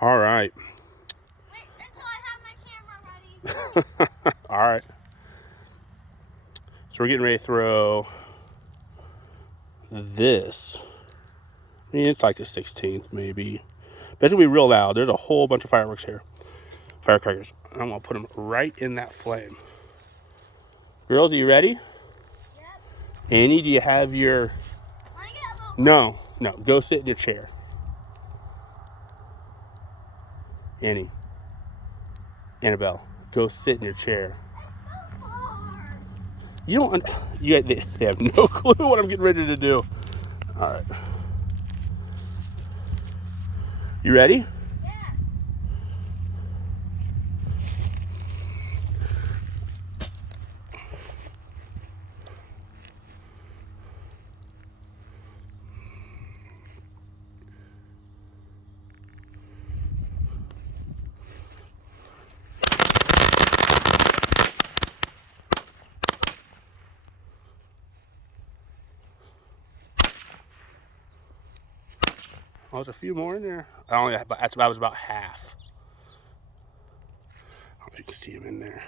All right. Wait until I have my camera ready. All right. So we're getting ready to throw this. I mean, it's like the 16th, maybe. But it's going to be real loud. There's a whole bunch of fireworks here. Firecrackers. I'm going to put them right in that flame. Girls, are you ready? Yep. Annie, do you have your... Wanna get a little No. Go sit in your chair. Annie. Annabelle, go sit in your chair. It's so hard. You don't... They have no clue what I'm getting ready to do. All right. You ready? Yeah. Oh, there's a few more in there. I was about half. I don't know if you can see them in there.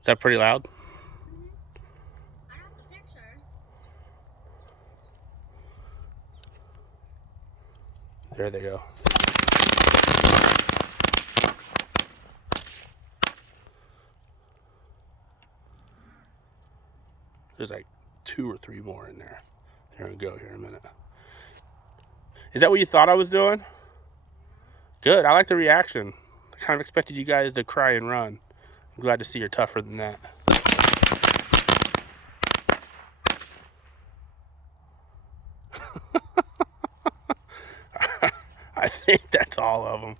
Is that pretty loud? I have the picture. There they go. There's like 2 or 3 more in there. Here we go here in a minute. Is that what you thought I was doing? Good. I like the reaction. I kind of expected you guys to cry and run. I'm glad to see you're tougher than that. I think that's all of them.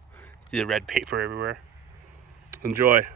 See the red paper everywhere. Enjoy.